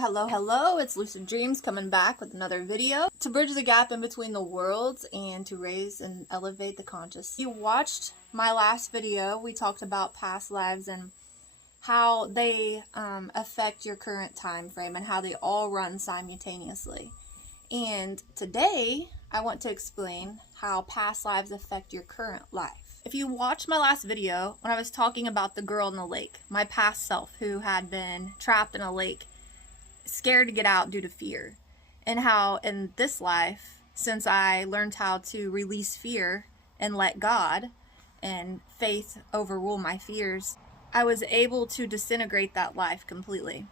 Hello, it's Lucid Dreams coming back with another video to bridge the gap in between the worlds and to raise and elevate the conscious. You watched my last video. We talked about past lives and how they affect your current time frame and how they all run simultaneously. And today I want to explain how past lives affect your current life. If you watched my last video when I was talking about the girl in the lake, my past self who had been trapped in a lake, scared to get out due to fear, and how in this life, since I learned how to release fear and let God and faith overrule my fears, I was able to disintegrate that life completely.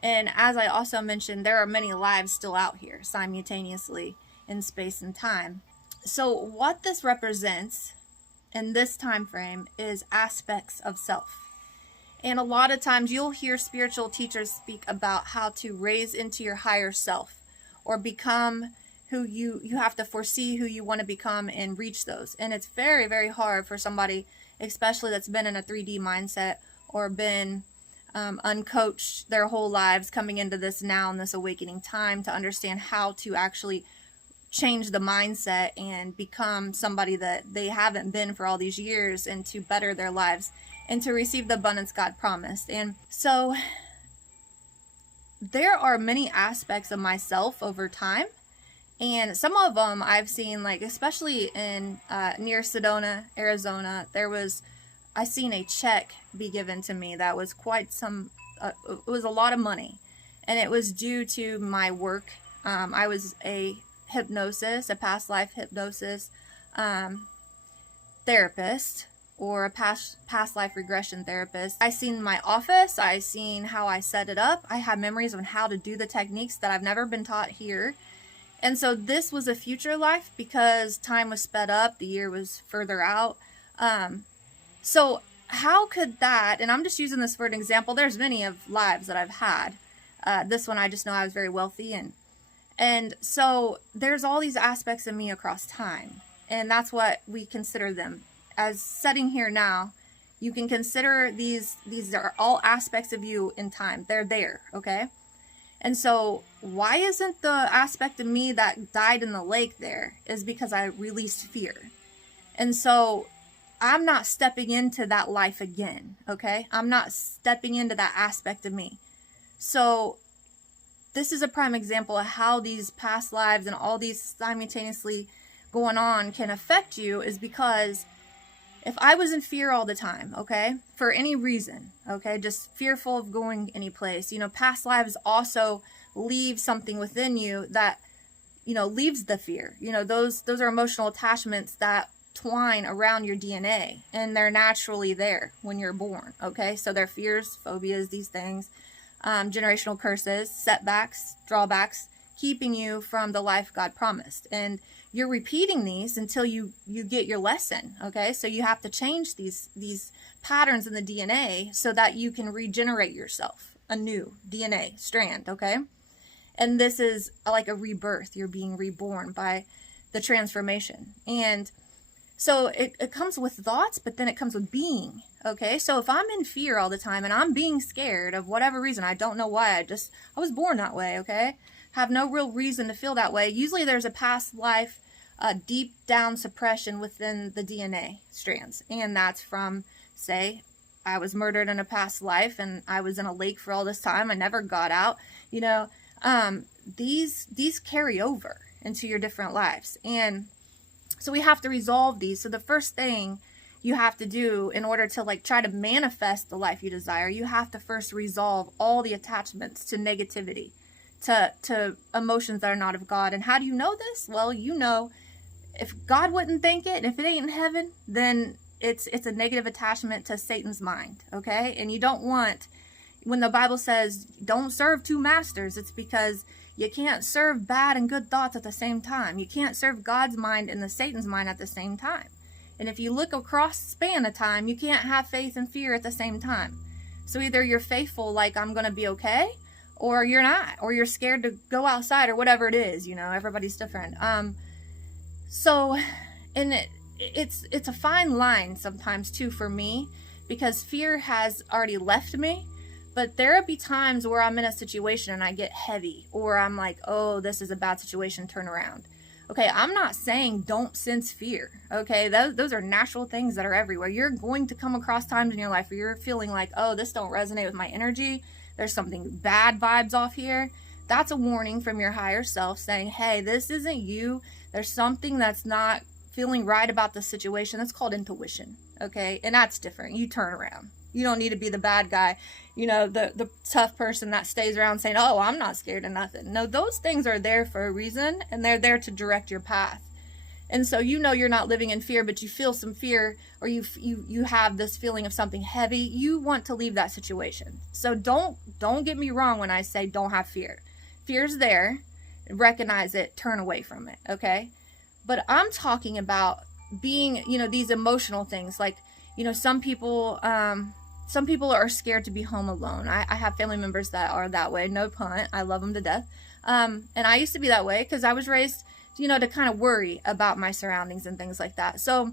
And as I also mentioned, there are many lives still out here simultaneously in space and time. So what this represents in this time frame is aspects of self. And a lot of times you'll hear spiritual teachers speak about how to raise into your higher self or become who you have to foresee who you want to become and reach those. And it's very, very hard for somebody, especially that's been in a 3D mindset or been uncoached their whole lives, coming into this now in this awakening time, to understand how to actually change the mindset and become somebody that they haven't been for all these years, and to better their lives and to receive the abundance God promised. And so there are many aspects of myself over time, and some of them I've seen, like especially in near Sedona, Arizona, I seen a check be given to me that was quite some, it was a lot of money, and it was due to my work. I was a past life hypnosis therapist, or a past life regression therapist. I seen my office, I seen how I set it up, I have memories on how to do the techniques that I've never been taught here. And so this was a future life because time was sped up, the year was further out. So how could that, and I'm just using this for an example, there's many of lives that I've had. This one I just know I was very wealthy, and so there's all these aspects of me across time, and that's what we consider them. As setting here now, you can consider these are all aspects of you in time. They're there, okay? And so why isn't the aspect of me that died in the lake there? Is because I released fear. And so I'm not stepping into that life again, okay? I'm not stepping into that aspect of me. So this is a prime example of how these past lives and all these simultaneously going on can affect you, is because if I was in fear all the time, okay, for any reason, okay, just fearful of going any place, past lives also leave something within you that, leaves the fear. Those are emotional attachments that twine around your DNA, and they're naturally there when you're born, okay? So they're fears, phobias, these things, generational curses, setbacks, drawbacks, keeping you from the life God promised. And you're repeating these until you get your lesson, okay? So you have to change these patterns in the DNA so that you can regenerate yourself, a new DNA strand, okay? And this is like a rebirth. You're being reborn by the transformation. And so it comes with thoughts, but then it comes with being, okay? So if I'm in fear all the time and I'm being scared of whatever reason, I don't know why, I was born that way, okay? Have no real reason to feel that way. Usually there's a past life deep down suppression within the DNA strands, and that's from, say, I was murdered in a past life and I was in a lake for all this time, I never got out. These carry over into your different lives, and so we have to resolve these. So the first thing you have to do in order to try to manifest the life you desire, you have to first resolve all the attachments to negativity, to emotions that are not of God. And how do you know this? Well, if God wouldn't think it, and if it ain't in heaven, then it's a negative attachment to Satan's mind, okay? And you don't want, when the Bible says don't serve two masters, it's because you can't serve bad and good thoughts at the same time. You can't serve God's mind and the Satan's mind at the same time. And if you look across the span of time, you can't have faith and fear at the same time. So either you're faithful, like I'm going to be okay, or you're not, or you're scared to go outside, or whatever it is, everybody's different. So, and it's a fine line sometimes too for me, because fear has already left me, But there'll be times where I'm in a situation and I get heavy, or I'm like, oh, this is a bad situation, turn around. Okay, I'm not saying don't sense fear. Okay, those are natural things that are everywhere. You're going to come across times in your life where you're feeling like, oh, this don't resonate with my energy. There's something bad vibes off here. That's a warning from your higher self saying, hey, this isn't you. There's something that's not feeling right about the situation. That's called intuition. Okay, and that's different. You turn around. You don't need to be the bad guy, you know, the tough person that stays around saying, oh, I'm not scared of nothing. No, those things are there for a reason, and they're there to direct your path. And so you know you're not living in fear, but you feel some fear, or you have this feeling of something heavy. You want to leave that situation. So don't get me wrong when I say don't have fear. Fear's there. Recognize it. Turn away from it. Okay? But I'm talking about being, you know, these emotional things. Like, you know, some people are scared to be home alone. I have family members that are that way. No pun. I love them to death. And I used to be that way because I was raised, you know, to kind of worry about my surroundings and things like that. So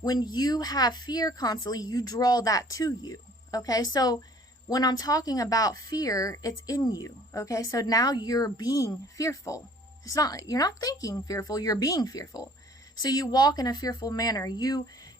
when you have fear constantly, you draw that to you. Okay. So when I'm talking about fear, it's in you. Okay. So now you're being fearful. You're not thinking fearful. You're being fearful. So you walk in a fearful manner.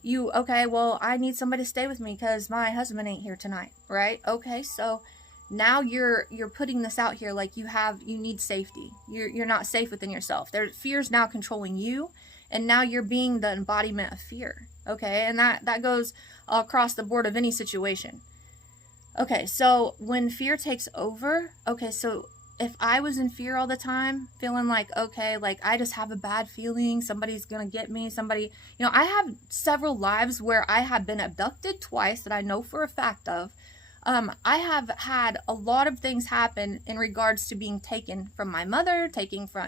Okay, well, I need somebody to stay with me because my husband ain't here tonight, right? Okay, so now you're putting this out here like you need safety. You're not safe within yourself. Fear's now controlling you, and now you're being the embodiment of fear. Okay, and that goes across the board of any situation. Okay, so when fear takes over, okay, so if I was in fear all the time, feeling like, okay, like I just have a bad feeling, somebody's gonna get me, you know, I have several lives where I have been abducted twice that I know for a fact of. I have had a lot of things happen in regards to being taken from my mother,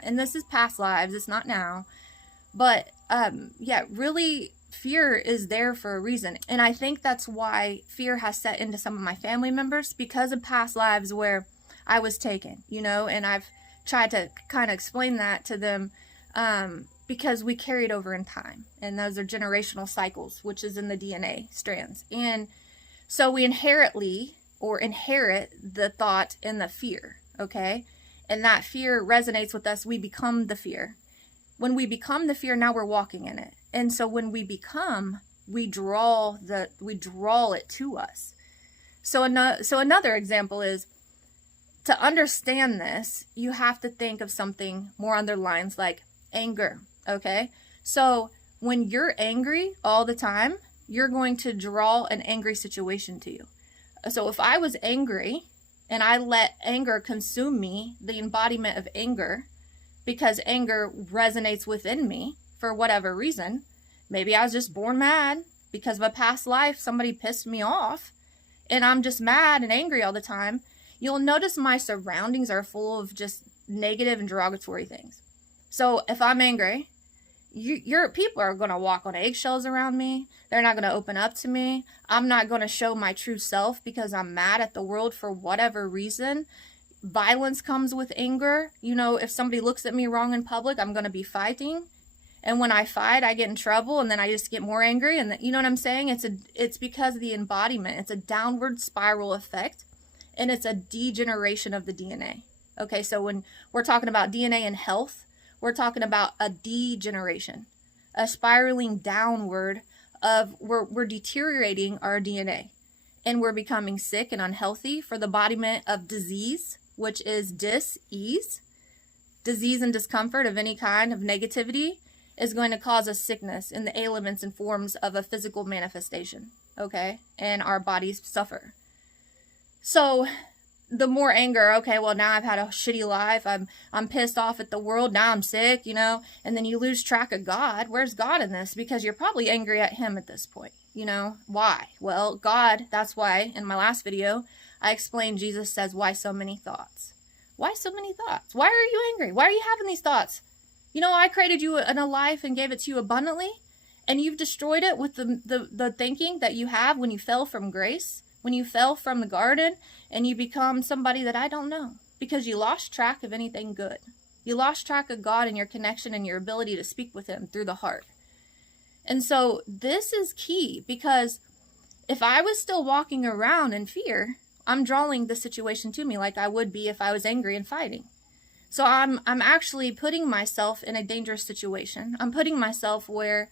and this is past lives, it's not now. But yeah, really, fear is there for a reason. And I think that's why fear has set into some of my family members, because of past lives where I was taken, you know, and I've tried to kind of explain that to them because we carry it over in time. And those are generational cycles, which is in the DNA strands. And so we inherit the thought and the fear, okay? And that fear resonates with us. We become the fear. When we become the fear, now we're walking in it. And so when we become, we draw it to us. So another example is, to understand this, you have to think of something more on the lines like anger, okay? So when you're angry all the time, you're going to draw an angry situation to you. So if I was angry and I let anger consume me, the embodiment of anger, because anger resonates within me for whatever reason, maybe I was just born mad because of a past life, somebody pissed me off, and I'm just mad and angry all the time. You'll notice my surroundings are full of just negative and derogatory things. So if I'm angry, your people are going to walk on eggshells around me. They're not going to open up to me. I'm not going to show my true self because I'm mad at the world for whatever reason. Violence comes with anger. You know, if somebody looks at me wrong in public, I'm going to be fighting. And when I fight, I get in trouble, and then I just get more angry. And you know what I'm saying? It's because of the embodiment. It's a downward spiral effect. And it's a degeneration of the DNA. Okay, so when we're talking about DNA and health, we're talking about a degeneration, a spiraling downward of we're deteriorating our DNA, and we're becoming sick and unhealthy for the embodiment of disease, which is dis-ease. Disease and discomfort of any kind of negativity is going to cause us sickness in the ailments and forms of a physical manifestation, okay? And our bodies suffer. So the more anger, okay, well, now I've had a shitty life. I'm pissed off at the world. Now I'm sick, you know, and then you lose track of God. Where's God in this? Because you're probably angry at him at this point, you know. Why? Well, God, that's why in my last video, I explained Jesus says, why so many thoughts? Why so many thoughts? Why are you angry? Why are you having these thoughts? You know, I created you in a life and gave it to you abundantly, and you've destroyed it with the thinking that you have when you fell from grace. When you fell from the garden and you become somebody that I don't know, because you lost track of anything good. You lost track of God and your connection and your ability to speak with him through the heart. And so this is key, because if I was still walking around in fear, I'm drawing the situation to me like I would be if I was angry and fighting. So I'm actually putting myself in a dangerous situation. I'm putting myself where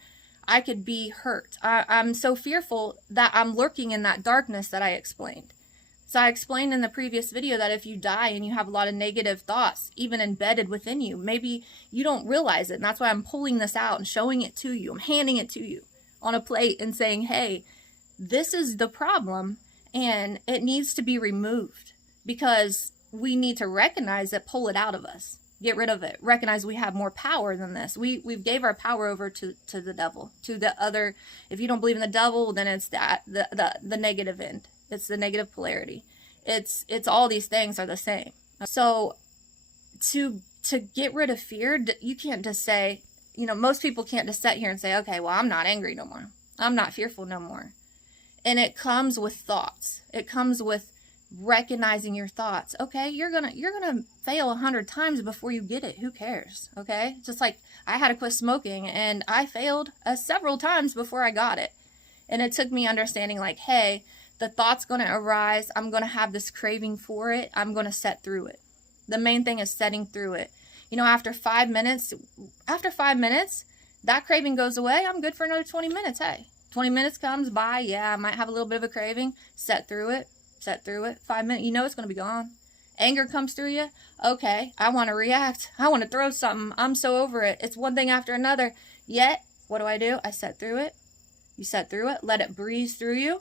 I could be hurt. I'm so fearful that I'm lurking in that darkness that I explained. So I explained in the previous video that if you die and you have a lot of negative thoughts, even embedded within you, maybe you don't realize it. And that's why I'm pulling this out and showing it to you. I'm handing it to you on a plate and saying, hey, this is the problem and it needs to be removed, because we need to recognize it, pull it out of us, get rid of it, recognize we have more power than this. We've gave our power over to the devil, to the other. If you don't believe in the devil, then it's that the negative end. It's the negative polarity. It's all these things are the same. So to get rid of fear, you can't just say, most people can't just sit here and say, okay, well, I'm not angry no more. I'm not fearful no more. And it comes with thoughts. It comes with recognizing your thoughts. Okay, you're gonna fail 100 times before you get it. Who cares? Okay, just like I had to quit smoking and I failed several times before I got it. And it took me understanding, like, hey, the thought's going to arise. I'm going to have this craving for it. I'm going to set through it. The main thing is setting through it. After 5 minutes, that craving goes away. I'm good for another 20 minutes. Hey, 20 minutes comes by. Yeah, I might have a little bit of a craving. Set through it. 5 minutes. It's going to be gone. Anger comes through you. Okay, I want to react. I want to throw something. I'm so over it. It's one thing after another. Yet, what do? I set through it. You set through it. Let it breeze through you.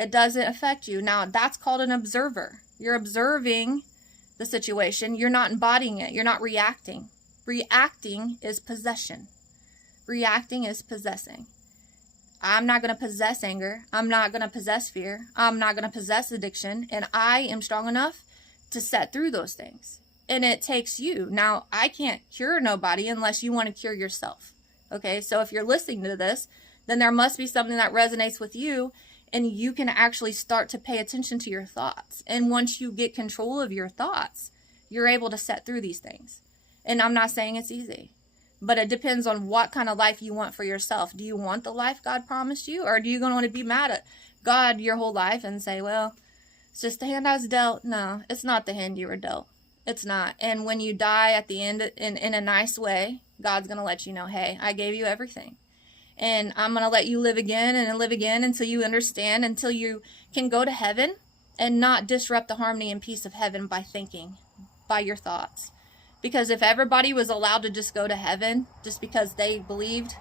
It doesn't affect you. Now, that's called an observer. You're observing the situation. You're not embodying it. You're not reacting. Reacting is possession. Reacting is possessing. I'm not going to possess anger. I'm not going to possess fear. I'm not going to possess addiction. And I am strong enough to set through those things. And it takes you. Now, I can't cure nobody unless you want to cure yourself. Okay, so if you're listening to this, then there must be something that resonates with you, and you can actually start to pay attention to your thoughts. And once you get control of your thoughts, you're able to set through these things. And I'm not saying it's easy, but it depends on what kind of life you want for yourself. Do you want the life God promised you? Or do you want to be mad at God your whole life and say, well, it's just the hand I was dealt? No, it's not the hand you were dealt. It's not. And when you die at the end in a nice way, God's going to let you know, hey, I gave you everything. And I'm going to let you live again and live again until you understand, until you can go to heaven and not disrupt the harmony and peace of heaven by thinking, by your thoughts. Because if everybody was allowed to just go to heaven just because they believed,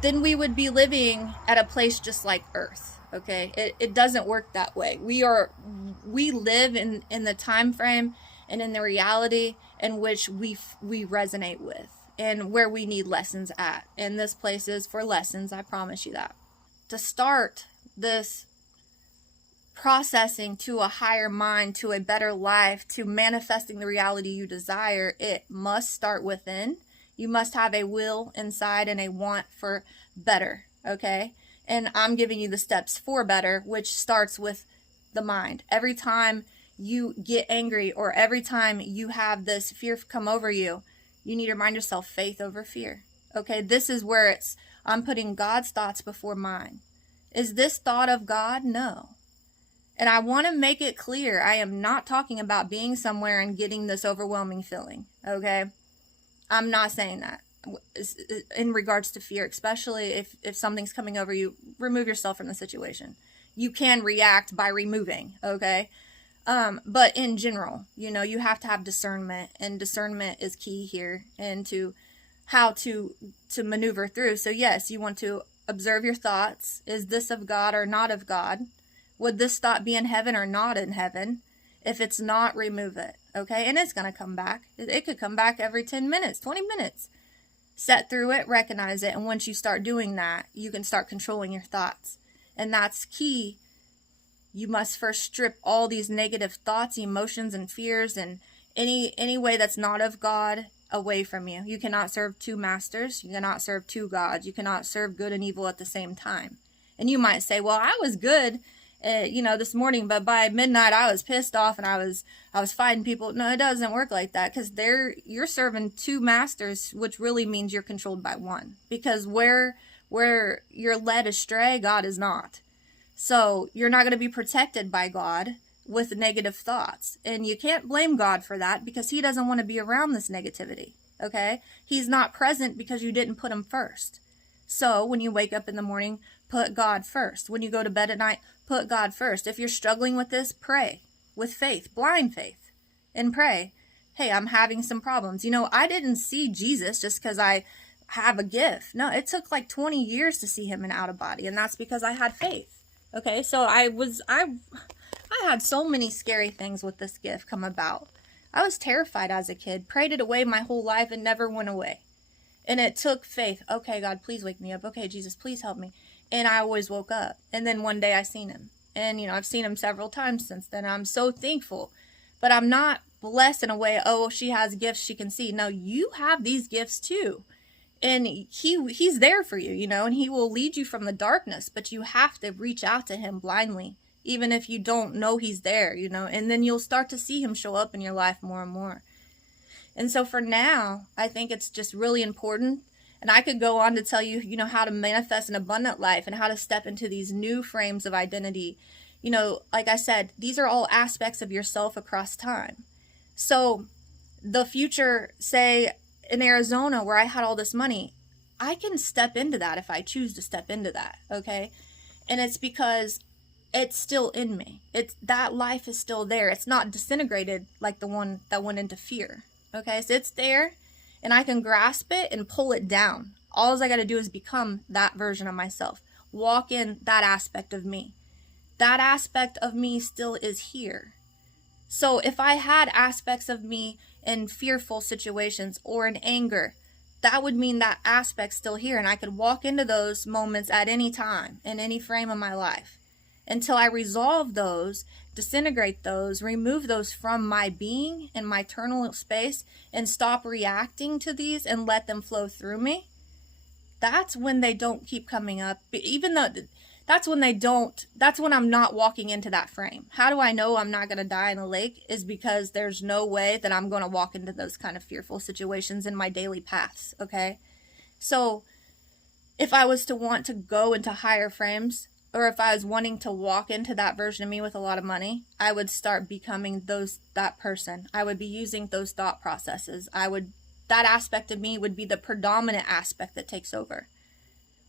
then we would be living at a place just like Earth. Okay, it doesn't work that way. We live in the time frame and in the reality in which we resonate with, and where we need lessons at. And this place is for lessons, I promise you that. To start this processing to a higher mind, to a better life, to manifesting the reality you desire, it must start within. You must have a will inside and a want for better, okay? And I'm giving you the steps for better, which starts with the mind. Every time you get angry or every time you have this fear come over you, you need to remind yourself, faith over fear. Okay, this is where I'm putting God's thoughts before mine. Is this thought of God? No. And I want to make it clear, I am not talking about being somewhere and getting this overwhelming feeling. Okay, I'm not saying that. In regards to fear, especially if something's coming over you, remove yourself from the situation. You can react by removing, okay? But in general, you have to have discernment, and discernment is key here, and to how to maneuver through. So yes, you want to observe your thoughts. Is this of God or not of God? Would this thought be in heaven or not in heaven? If it's not, remove it, okay? And it's going to come back. It could come back every 10 minutes, 20 minutes. Set through it, recognize it, and once you start doing that, you can start controlling your thoughts. And that's key. You must first strip all these negative thoughts, emotions, and fears, and any way that's not of God away from you. You cannot serve two masters. You cannot serve two gods. You cannot serve good and evil at the same time. And you might say, well, I was good, this morning, but by midnight I was pissed off and I was fighting people. No, it doesn't work like that, because you're serving two masters, which really means you're controlled by one. Because where you're led astray, God is not. So you're not going to be protected by God with negative thoughts. And you can't blame God for that because he doesn't want to be around this negativity. Okay? He's not present because you didn't put him first. So when you wake up in the morning, put God first. When you go to bed at night, put God first. If you're struggling with this, pray with faith, blind faith, and pray. Hey, I'm having some problems. You know, I didn't see Jesus just because I have a gift. No, it took like 20 years to see him in out of body, and that's because I had faith. Okay, so I had so many scary things with this gift come about. I was terrified as a kid, prayed it away my whole life and never went away. And it took faith. Okay, God, please wake me up. Okay, Jesus, please help me. And I always woke up. And then one day I seen him. And, you know, I've seen him several times since then. I'm so thankful. But I'm not blessed in a way, oh, she has gifts she can see. No, you have these gifts too. And he's there for you, you know, and he will lead you from the darkness. But you have to reach out to him blindly, even if you don't know he's there, you know. And then you'll start to see him show up in your life more and more. And so for now, I think it's just really important. And I could go on to tell you, you know, how to manifest an abundant life and how to step into these new frames of identity. You know, like I said, these are all aspects of yourself across time. So the future, say in Arizona where I had all this money, I can step into that if I choose to step into that. Okay. And it's because it's still in me. That life is still there. It's not disintegrated like the one that went into fear. Okay, so it's there, and I can grasp it and pull it down. All I got to do is become that version of myself. Walk in that aspect of me. That aspect of me still is here. So if I had aspects of me in fearful situations or in anger, that would mean that aspect's still here, and I could walk into those moments at any time, in any frame of my life, until I resolve those, disintegrate those, remove those from my being and my eternal space, and stop reacting to these and let them flow through me. That's when they don't keep coming up. Even though that's when I'm not walking into that frame. How do I know I'm not going to die in the lake? Is because there's no way that I'm going to walk into those kind of fearful situations in my daily paths. Okay. So if I was to want to go into higher frames, or if I was wanting to walk into that version of me with a lot of money, I would start becoming that person. I would be using those thought processes. That aspect of me would be the predominant aspect that takes over.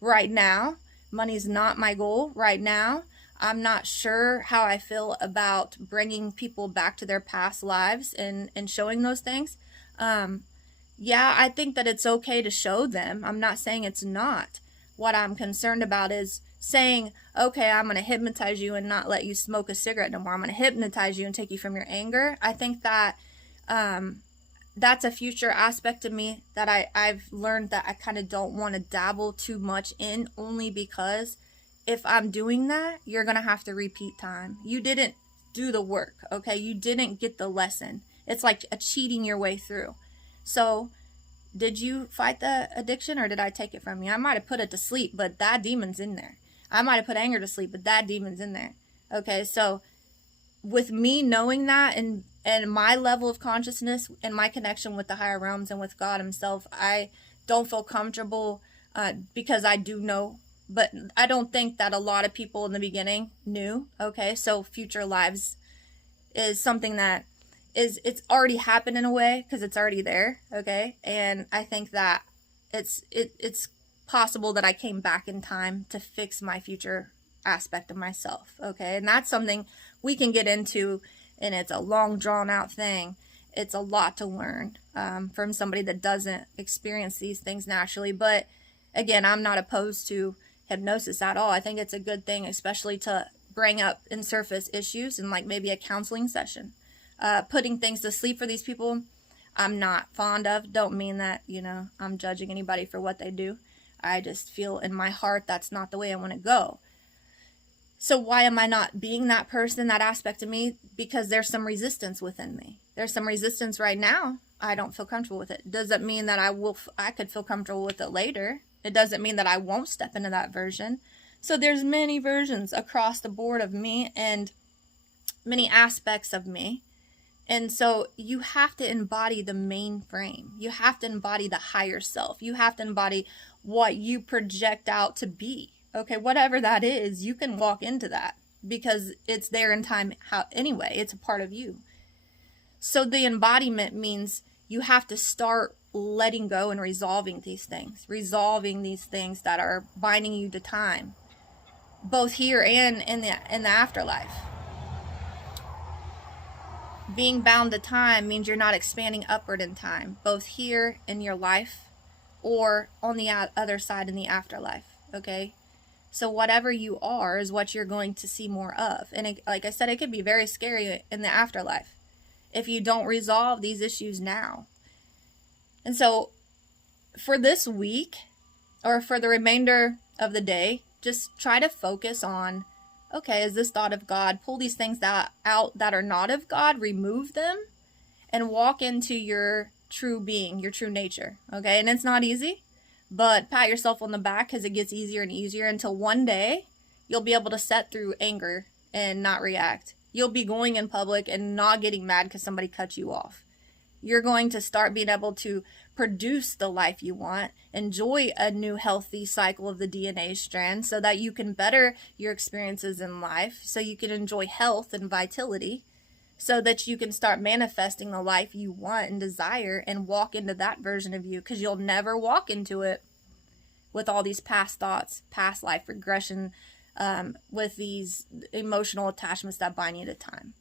Right now, money's not my goal. Right now, I'm not sure how I feel about bringing people back to their past lives and showing those things. Yeah, I think that it's okay to show them. I'm not saying it's not. What I'm concerned about is saying, okay, I'm going to hypnotize you and not let you smoke a cigarette no more. I'm going to hypnotize you and take you from your anger. I think that that's a future aspect of me that I've learned that I kind of don't want to dabble too much in, only because if I'm doing that, you're going to have to repeat time. You didn't do the work, okay? You didn't get the lesson. It's like cheating your way through. So did you fight the addiction, or did I take it from you? I might have put it to sleep, but that demon's in there. I might have put anger to sleep, but that demon's in there. Okay, so with me knowing that and my level of consciousness and my connection with the higher realms and with God himself, I don't feel comfortable because I do know, but I don't think that a lot of people in the beginning knew. Okay, so future lives is something that it's already happened in a way because it's already there. Okay, and I think that it's possible that I came back in time to fix my future aspect of myself. Okay, and that's something we can get into, and it's a long drawn out thing. It's a lot to learn from somebody that doesn't experience these things naturally. But again, I'm not opposed to hypnosis at all. I think it's a good thing, especially to bring up and surface issues and like maybe a counseling session. Putting things to sleep for these people, I'm not fond of. Don't mean that, you know, I'm judging anybody for what they do. I just feel in my heart that's not the way I want to go. So why am I not being that person, that aspect of me? Because there's some resistance within me. There's some resistance right now. I don't feel comfortable with it. Doesn't mean that I could feel comfortable with it later. It doesn't mean that I won't step into that version. So there's many versions across the board of me and many aspects of me. And so you have to embody the main frame. You have to embody the higher self. You have to embody what you project out to be. Okay, whatever that is, you can walk into that because it's there in time anyway. It's a part of you. So the embodiment means you have to start letting go and resolving these things that are binding you to time, both here and in the afterlife. Being bound to time means you're not expanding upward in time, both here in your life or on the other side in the afterlife. Okay, so whatever you are is what you're going to see more of. And like I said, it could be very scary in the afterlife if you don't resolve these issues now. And so for this week, or for the remainder of the day, just try to focus on, okay, is this thought of God? Pull these things out that are not of God, remove them, and walk into your true being, your true nature. Okay, and it's not easy, but pat yourself on the back, because it gets easier and easier until one day you'll be able to set through anger and not react. You'll be going in public and not getting mad because somebody cut you off. You're going to start being able to produce the life you want, enjoy a new healthy cycle of the DNA strand so that you can better your experiences in life, so you can enjoy health and vitality, so that you can start manifesting the life you want and desire and walk into that version of you, because you'll never walk into it with all these past thoughts, past life regression, with these emotional attachments that bind you to time.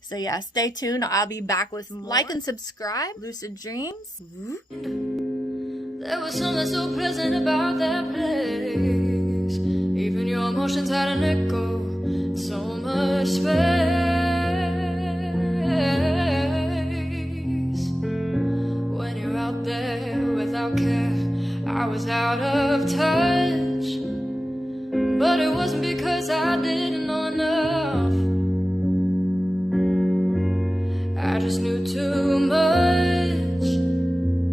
So yeah, stay tuned. I'll be back with more. Like and subscribe. Lucid Dreams. There was something so pleasant about that place. Even your emotions had an echo. So much space. When you're out there without care, I was out of touch. But it wasn't because I didn't know enough. I just knew too much.